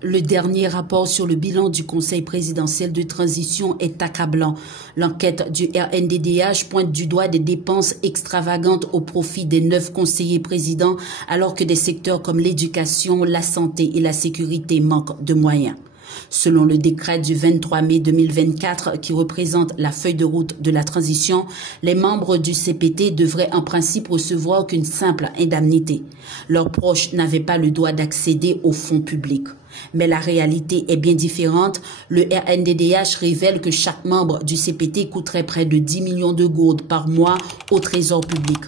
Le dernier rapport sur le bilan du Conseil présidentiel de transition est accablant. L'enquête du RNDDH pointe du doigt des dépenses extravagantes au profit des 9 conseillers présidents, alors que des secteurs comme l'éducation, la santé et la sécurité manquent de moyens. Selon le décret du 23 mai 2024 qui représente la feuille de route de la transition, les membres du CPT devraient en principe recevoir qu'une simple indemnité. Leurs proches n'avaient pas le droit d'accéder aux fonds publics. Mais la réalité est bien différente. Le RNDDH révèle que chaque membre du CPT coûterait près de 10 millions de gourdes par mois au trésor public.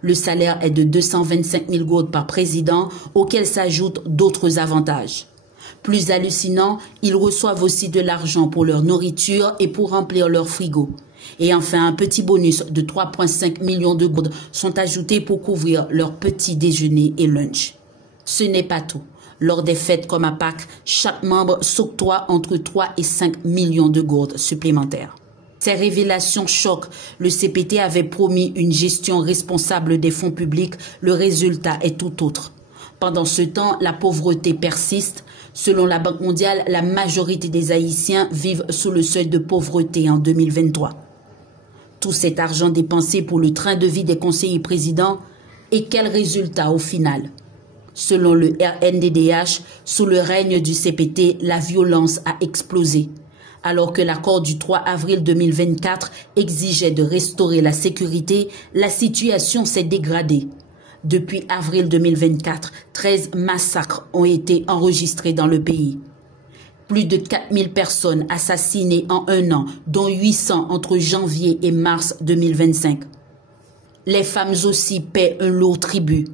Le salaire est de 225 000 gourdes par président, auxquels s'ajoutent d'autres avantages. Plus hallucinant, ils reçoivent aussi de l'argent pour leur nourriture et pour remplir leur frigo. Et enfin, un petit bonus de 3,5 millions de gourdes sont ajoutés pour couvrir leur petit déjeuner et lunch. Ce n'est pas tout. Lors des fêtes comme à Pâques, chaque membre s'octroie entre 3 et 5 millions de gourdes supplémentaires. Ces révélations choquent. Le CPT avait promis une gestion responsable des fonds publics. Le résultat est tout autre. Pendant ce temps, la pauvreté persiste. Selon la Banque mondiale, la majorité des Haïtiens vivent sous le seuil de pauvreté en 2023. Tout cet argent dépensé pour le train de vie des conseillers présidents, et quel résultat au final? Selon le RNDDH, sous le règne du CPT, la violence a explosé. Alors que l'accord du 3 avril 2024 exigeait de restaurer la sécurité, la situation s'est dégradée. Depuis avril 2024, 13 massacres ont été enregistrés dans le pays. Plus de 4000 personnes assassinées en un an, dont 800 entre janvier et mars 2025. Les femmes aussi paient un lourd tribut.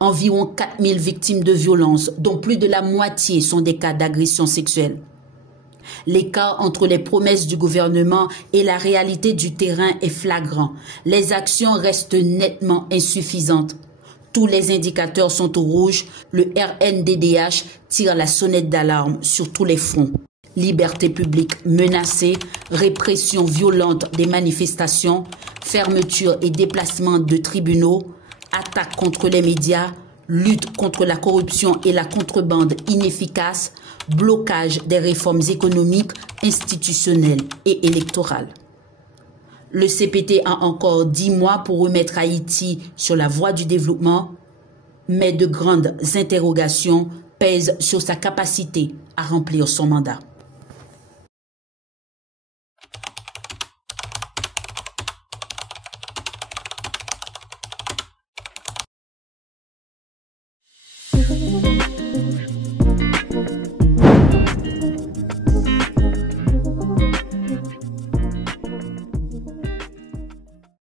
Environ 4000 victimes de violences, dont plus de la moitié sont des cas d'agression sexuelle. L'écart entre les promesses du gouvernement et la réalité du terrain est flagrant. Les actions restent nettement insuffisantes. Tous les indicateurs sont au rouge. Le RNDDH tire la sonnette d'alarme sur tous les fronts. Liberté publique menacée, répression violente des manifestations, fermeture et déplacement de tribunaux, attaque contre les médias, lutte contre la corruption et la contrebande inefficace, blocage des réformes économiques, institutionnelles et électorales. Le CPT a encore 10 mois pour remettre Haïti sur la voie du développement, mais de grandes interrogations pèsent sur sa capacité à remplir son mandat.